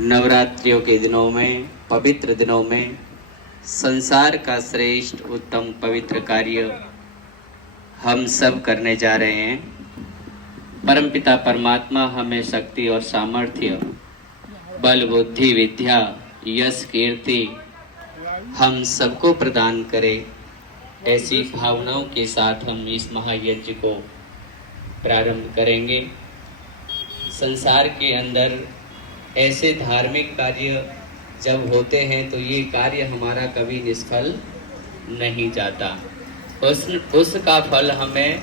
नवरात्रियों के दिनों में, पवित्र दिनों में संसार का श्रेष्ठ उत्तम पवित्र कार्य हम सब करने जा रहे हैं। परमपिता परमात्मा हमें शक्ति और सामर्थ्य, बल, बुद्धि, विद्या, यश, कीर्ति हम सबको प्रदान करे। ऐसी भावनाओं के साथ हम इस महायज्ञ को प्रारंभ करेंगे। संसार के अंदर ऐसे धार्मिक कार्य जब होते हैं तो ये कार्य हमारा कभी निष्फल नहीं जाता। उसका फल हमें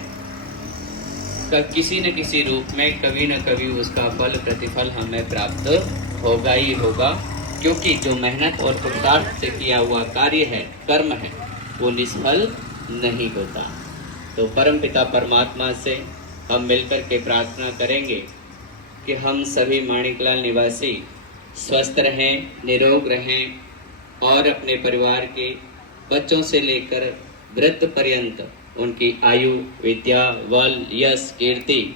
किसी न किसी रूप में कभी न कभी उसका फल प्रतिफल हमें प्राप्त होगा ही होगा, क्योंकि जो मेहनत और पुरुषार्थ से किया हुआ कार्य है, कर्म है, वो निष्फल नहीं होता। तो परमपिता परमात्मा से हम मिलकर के प्रार्थना करेंगे कि हम सभी माणिकलाल निवासी स्वस्थ रहें, निरोग रहें और अपने परिवार के बच्चों से लेकर वृद्ध पर्यंत उनकी आयु, विद्या, बल, यश, कीर्ति,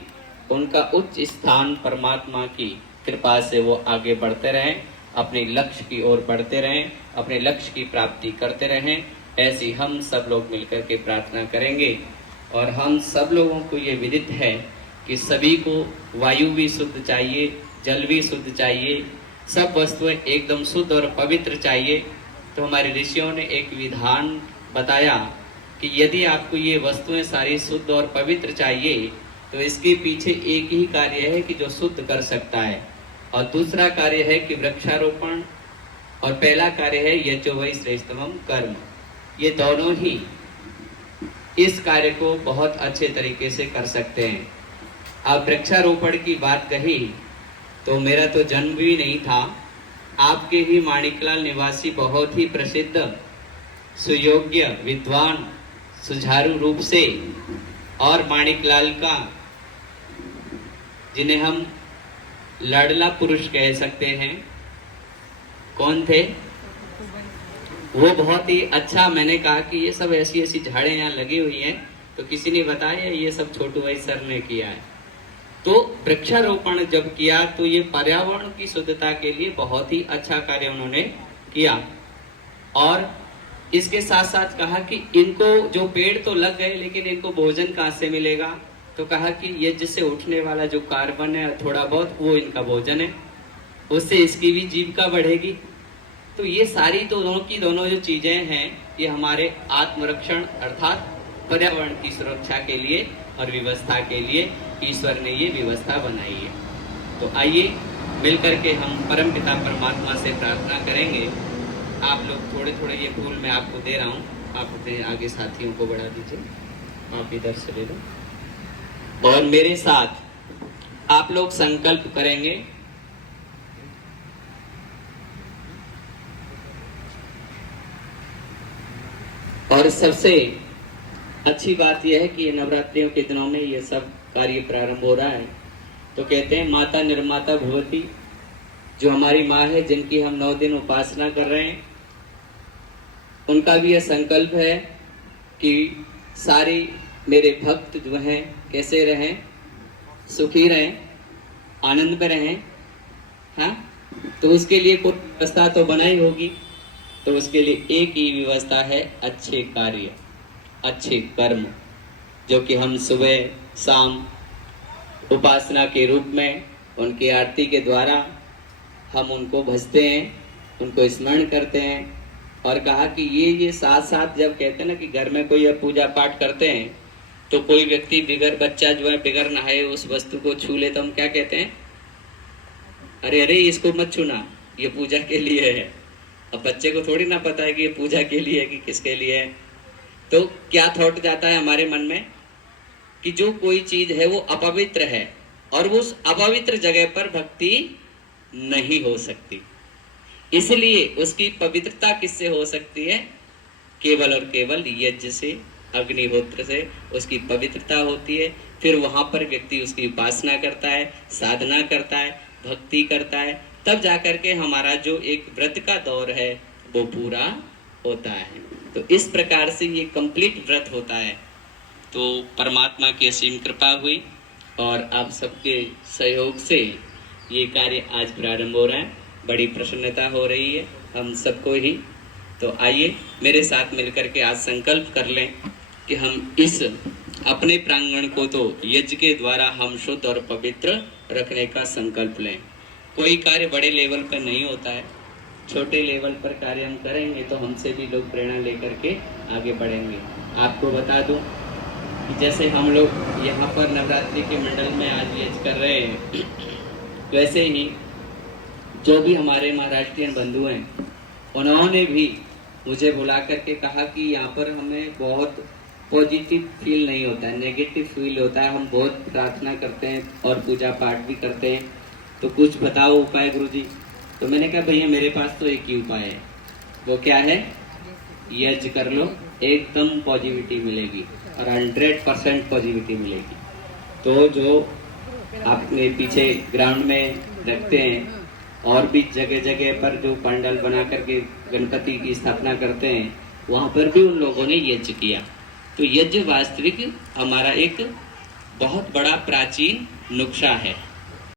उनका उच्च स्थान परमात्मा की कृपा से वो आगे बढ़ते रहें, अपने लक्ष्य की ओर बढ़ते रहें, अपने लक्ष्य की प्राप्ति करते रहें। ऐसी हम सब लोग मिलकर के प्रार्थना करेंगे। और हम सब लोगों को ये विदित है कि सभी को वायु भी शुद्ध चाहिए, जल भी शुद्ध चाहिए, सब वस्तुएं एकदम शुद्ध और पवित्र चाहिए। तो हमारे ऋषियों ने एक विधान बताया कि यदि आपको ये वस्तुएं सारी शुद्ध और पवित्र चाहिए तो इसके पीछे एक ही कार्य है कि जो शुद्ध कर सकता है, और दूसरा कार्य है कि वृक्षारोपण, और पहला कार्य है यज्ञो वै श्रेष्ठतमं कर्म। ये दोनों ही इस कार्य को बहुत अच्छे तरीके से कर सकते हैं। अब वृक्षारोपण की बात कही तो मेरा तो जन्म भी नहीं था। आपके ही माणिकलाल निवासी बहुत ही प्रसिद्ध, सुयोग्य, विद्वान, सुझारू रूप से और माणिकलाल का जिन्हें हम लाडला पुरुष कह सकते हैं, कौन थे वो? बहुत ही अच्छा। मैंने कहा कि ये सब ऐसी ऐसी झाड़ें यहाँ लगी हुई हैं, तो किसी ने बताया ये सब छोटू भाई सर ने किया है। तो वृक्षारोपण जब किया तो ये पर्यावरण की शुद्धता के लिए बहुत ही अच्छा कार्य उन्होंने किया। और इसके साथ साथ कहा कि इनको जो पेड़ तो लग गए लेकिन इनको भोजन कहाँ से मिलेगा? तो कहा कि ये जिससे उठने वाला जो कार्बन है थोड़ा बहुत, वो इनका भोजन है, उससे इसकी भी जीविका बढ़ेगी। तो ये सारी दोनों की दोनों जो चीजें हैं, ये हमारे आत्मरक्षण अर्थात पर्यावरण की सुरक्षा के लिए और व्यवस्था के लिए ईश्वर ने ये व्यवस्था बनाई है। तो आइए मिलकर के हम परमपिता परमात्मा से प्रार्थना करेंगे। आप लोग थोड़े थोड़े ये फूल मैं आपको दे रहा हूँ, आप अपने आगे साथियों को बढ़ा दीजिए। आप इधर से ले लो और मेरे साथ आप लोग संकल्प करेंगे। और सबसे अच्छी बात यह है कि ये नवरात्रियों के दिनों में ये सब कार्य प्रारंभ हो रहा है। तो कहते हैं माता निर्माता भगवती, जो हमारी माँ है, जिनकी हम 9 दिन उपासना कर रहे हैं, उनका भी यह संकल्प है कि सारे मेरे भक्त जो हैं कैसे रहें, सुखी रहें, आनंद में रहें। हाँ, तो उसके लिए कोई व्यवस्था तो बनाई होगी। तो उसके लिए एक ही व्यवस्था है, अच्छे कार्य, अच्छे कर्म, जो कि हम सुबह शाम उपासना के रूप में उनकी आरती के द्वारा हम उनको भजते हैं, उनको स्मरण करते हैं। और कहा कि ये साथ साथ जब कहते हैं ना कि घर में कोई पूजा पाठ करते हैं तो कोई व्यक्ति बिगर बच्चा जो है बिगर नहाए उस वस्तु को छू ले तो हम क्या कहते हैं? अरे अरे इसको मत छूना, ये पूजा के लिए है। अब बच्चे को थोड़ी ना पता है कि ये पूजा के लिए है कि किसके लिए है। तो क्या थॉट जाता है हमारे मन में कि जो कोई चीज है वो अपवित्र है और वो उस अपवित्र जगह पर भक्ति नहीं हो सकती। इसलिए उसकी पवित्रता किससे हो सकती है? केवल और केवल यज्ञ से, अग्निहोत्र से उसकी पवित्रता होती है। फिर वहां पर व्यक्ति उसकी उपासना करता है, साधना करता है, भक्ति करता है, तब जाकर के हमारा जो एक व्रत का दौर है वो पूरा होता है। तो इस प्रकार से ये कंप्लीट व्रत होता है। तो परमात्मा की असीम कृपा हुई और आप सबके सहयोग से ये कार्य आज प्रारंभ हो रहा है। बड़ी प्रसन्नता हो रही है हम सबको ही। तो आइए मेरे साथ मिलकर के आज संकल्प कर लें कि हम इस अपने प्रांगण को तो यज्ञ के द्वारा हम शुद्ध और पवित्र रखने का संकल्प लें। कोई कार्य बड़े लेवल पर नहीं होता है, छोटे लेवल पर कार्य हम करेंगे तो हमसे भी लोग प्रेरणा लेकर के आगे बढ़ेंगे। आपको बता दूं कि जैसे हम लोग यहाँ पर नवरात्रि के मंडल में आज यज्ञ कर रहे हैं, वैसे ही जो भी हमारे महाराष्ट्रीयन बंधु हैं उन्होंने भी मुझे बुला करके कहा कि यहाँ पर हमें बहुत पॉजिटिव फील नहीं होता है, नेगेटिव फील होता है। हम बहुत प्रार्थना करते हैं और पूजा पाठ भी करते हैं, तो कुछ बताओ उपाय गुरुजी। तो मैंने कहा भैया मेरे पास तो एक ही उपाय है, वो क्या है, यज्ञ कर लो, एकदम पॉजिटिविटी मिलेगी और 100% पॉजिटिविटी मिलेगी। तो जो आपने पीछे ग्राउंड में रखते हैं और भी जगह जगह पर जो पंडाल बना करके गणपति की स्थापना करते हैं, वहां पर भी उन लोगों ने यज्ञ किया। तो यज्ञ वास्तविक हमारा एक बहुत बड़ा प्राचीन नुस्खा है।